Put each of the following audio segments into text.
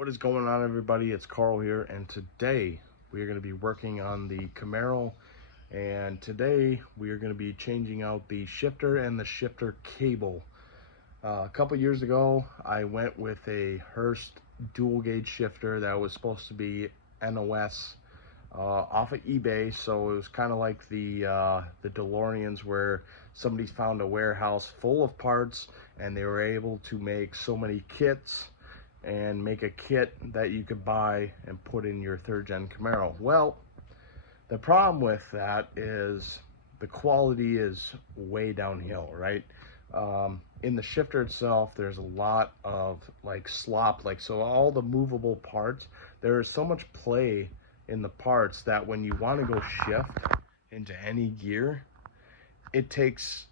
What is going on, everybody? It's Carl here, and today we are going to be working on the Camaro. And today we are going to be changing out the shifter and the shifter cable. A couple years ago, I went with a Hurst dual gauge shifter that was supposed to be NOS off of eBay. So it was kind of like the DeLoreans, where somebody found a warehouse full of parts and they were able to make so many kits and make a kit that you could buy and put in your third gen Camaro. Well, the problem with that is the quality is way downhill, right? In the shifter itself, there's a lot of like slop, so all the movable parts, there is so much play in the parts that when you want to go shift into any gear, it takes,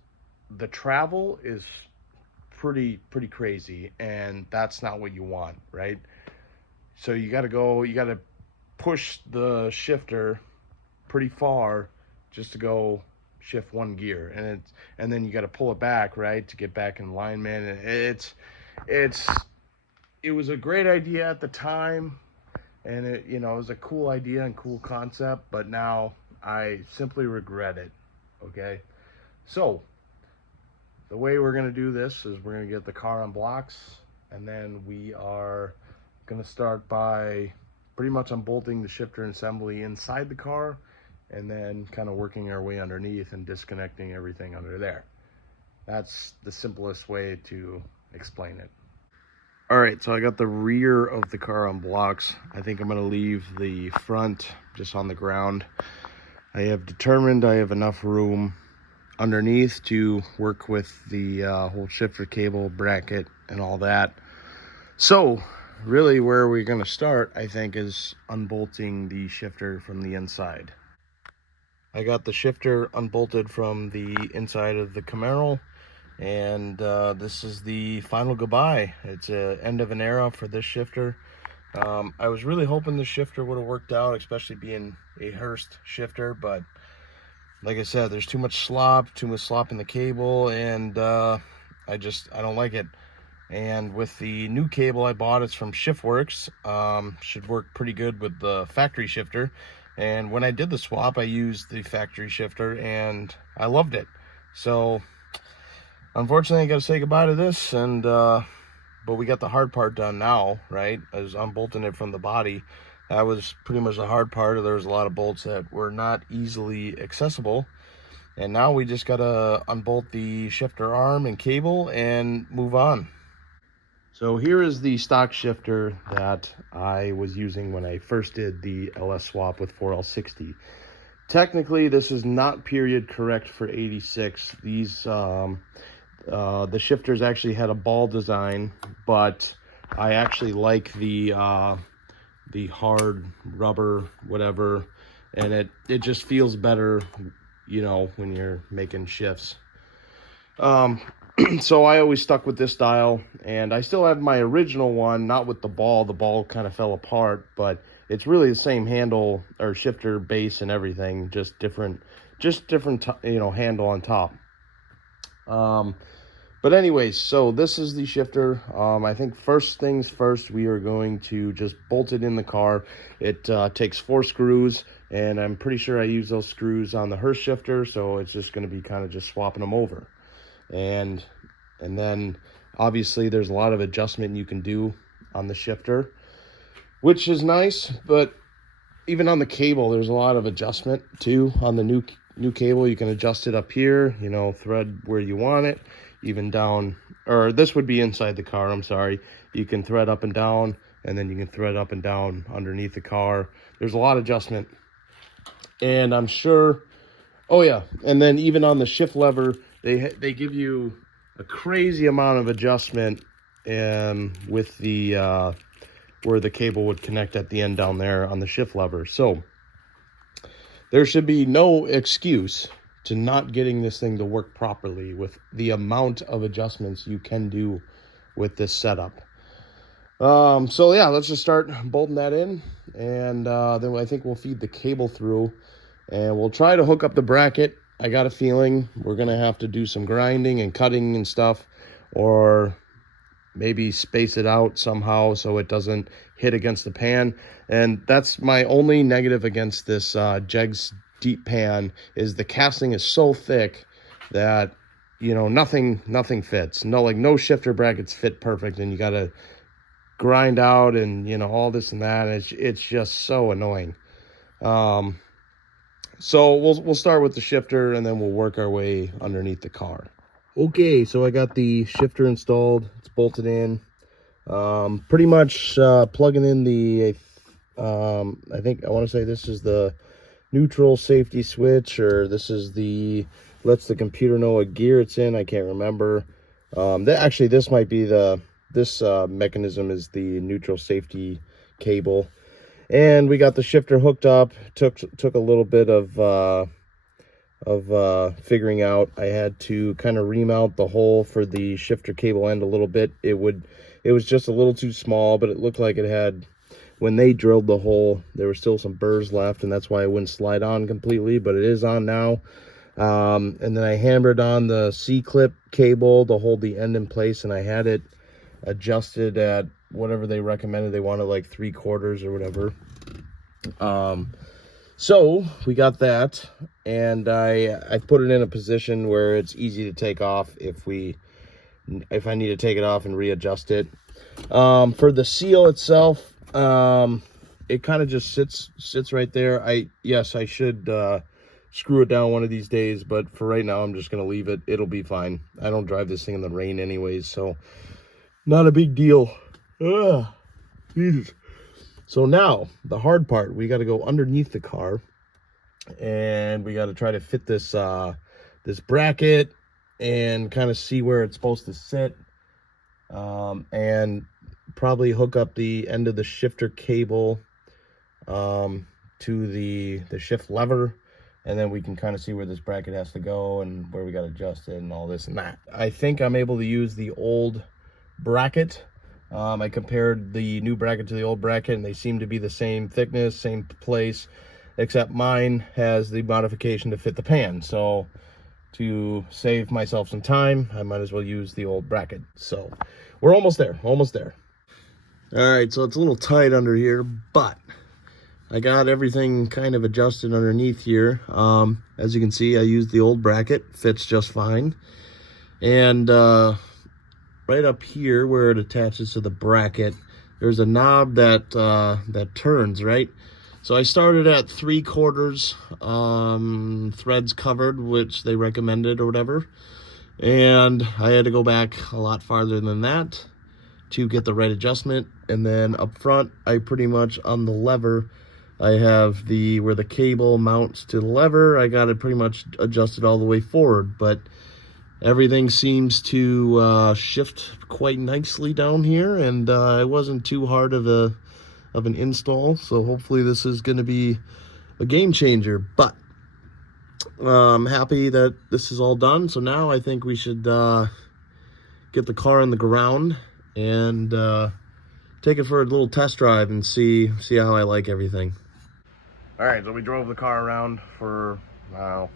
the travel is pretty crazy, and that's not what you want, right? So you got to push the shifter pretty far just to go shift one gear, and then you got to pull it back, right, to get back in alignment. And it was a great idea at the time, and it was a cool idea and cool concept, but now I simply regret it. Okay, so the way we're going to do this is we're going to get the car on blocks, and then we are going to start by pretty much unbolting the shifter assembly inside the car, and then kind of working our way underneath and disconnecting everything under there. That's the simplest way to explain it. All right, so I got the rear of the car on blocks. I think I'm going to leave the front just on the ground. I have determined I have enough room underneath to work with the whole shifter cable bracket and all that. So really where we're going to start, I think, is unbolting the shifter from the inside. I got the shifter unbolted from the inside of the Camaro, and this is the final goodbye. It's an end of an era for this shifter. I was really hoping the shifter would have worked out, especially being a Hurst shifter, but like I said, there's too much slop in the cable, and I don't like it. And with the new cable I bought, it's from Shiftworks, should work pretty good with the factory shifter. And when I did the swap, I used the factory shifter and I loved it. So unfortunately, I got to say goodbye to this, and but we got the hard part done now, right? I was unbolting it from the body. That was pretty much the hard part. There was a lot of bolts that were not easily accessible. And now we just got to unbolt the shifter arm and cable and move on. So here is the stock shifter that I was using when I first did the LS swap with 4L60. Technically, this is not period correct for 86. These, the shifters actually had a ball design, but I actually like the hard rubber, whatever, and it just feels better, when you're making shifts. So I always stuck with this style, and I still have my original one, not with the ball. The ball kind of fell apart, but it's really the same handle or shifter base and everything, just different handle on top. But anyways, so this is the shifter. I think first things first, we are going to just bolt it in the car. It takes 4 screws, and I'm pretty sure I use those screws on the Hurst shifter, so it's just going to be kind of just swapping them over. And then obviously there's a lot of adjustment you can do on the shifter, which is nice, but even on the cable, there's a lot of adjustment too. On the new cable, you can adjust it up here, thread where you want it, even down, or this would be inside the car, I'm sorry. You can thread up and down, and then you can thread up and down underneath the car. There's a lot of adjustment. And I'm sure, oh yeah, and then even on the shift lever, they give you a crazy amount of adjustment with the where the cable would connect at the end down there on the shift lever. So there should be no excuse to not getting this thing to work properly with the amount of adjustments you can do with this setup. So yeah, let's just start bolting that in, and then I think we'll feed the cable through, and we'll try to hook up the bracket. I got a feeling we're gonna have to do some grinding and cutting and stuff, or maybe space it out somehow so it doesn't hit against the pan. And that's my only negative against this Jegs deep pan, is the casting is so thick that, you know, nothing fits. No shifter brackets fit perfect, and you got to grind out and, you know, all this and that. And it's just so annoying. So we'll start with the shifter, and then we'll work our way underneath the car. Okay, so I got the shifter installed. It's bolted in. Pretty much plugging in the, I think I want to say this is the neutral safety switch, or this is the, lets the computer know what gear it's in. I can't remember. Actually, this might be this mechanism is the neutral safety cable. And we got the shifter hooked up. Took a little bit of figuring out. I had to kind of remount the hole for the shifter cable end a little bit. It was just a little too small, but it looked like it had, when they drilled the hole, there were still some burrs left, and that's why it wouldn't slide on completely, but it is on now. And then I hammered on the C-clip cable to hold the end in place, and I had it adjusted at whatever they recommended. They wanted like 3/4 or whatever. So we got that, and I put it in a position where it's easy to take off if I need to take it off and readjust it. For the seal itself, it kind of just sits right there. Yes, I should screw it down one of these days, but for right now I'm just gonna leave it. It'll be fine. I don't drive this thing in the rain anyways, so not a big deal. Ugh, Jesus. So now the hard part, we got to go underneath the car, and we got to try to fit this this bracket and kind of see where it's supposed to sit, and probably hook up the end of the shifter cable to the shift lever, and then we can kind of see where this bracket has to go and where we got to adjust it and all this and that. I think I'm able to use the old bracket. I compared the new bracket to the old bracket, and they seem to be the same thickness, same place, except mine has the modification to fit the pan. So to save myself some time, I might as well use the old bracket. So we're almost there, almost there. All right, so it's a little tight under here, but I got everything kind of adjusted underneath here. As you can see, I used the old bracket, fits just fine. And right up here where it attaches to the bracket, there's a knob that that turns, right? So I started at 3/4 threads covered, which they recommended or whatever, and I had to go back a lot farther than that to get the right adjustment. And then up front, I pretty much, on the lever, I have where the cable mounts to the lever, I got it pretty much adjusted all the way forward, but everything seems to shift quite nicely down here, and it wasn't too hard of an install. So hopefully this is going to be a game changer. But I'm happy that this is all done. So now I think we should get the car in the ground and take it for a little test drive and see how I like everything. All right, so we drove the car around for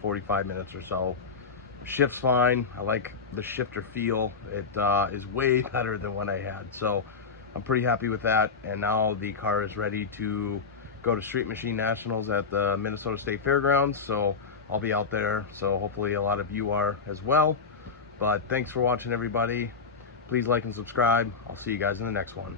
45 minutes or so. Shift's fine. I like the shifter feel. It is way better than what I had, so I'm pretty happy with that. And now the car is ready to go to Street Machine Nationals at the Minnesota State Fairgrounds, so I'll be out there. So hopefully a lot of you are as well. But thanks for watching, everybody. Please like and subscribe. I'll see you guys in the next one.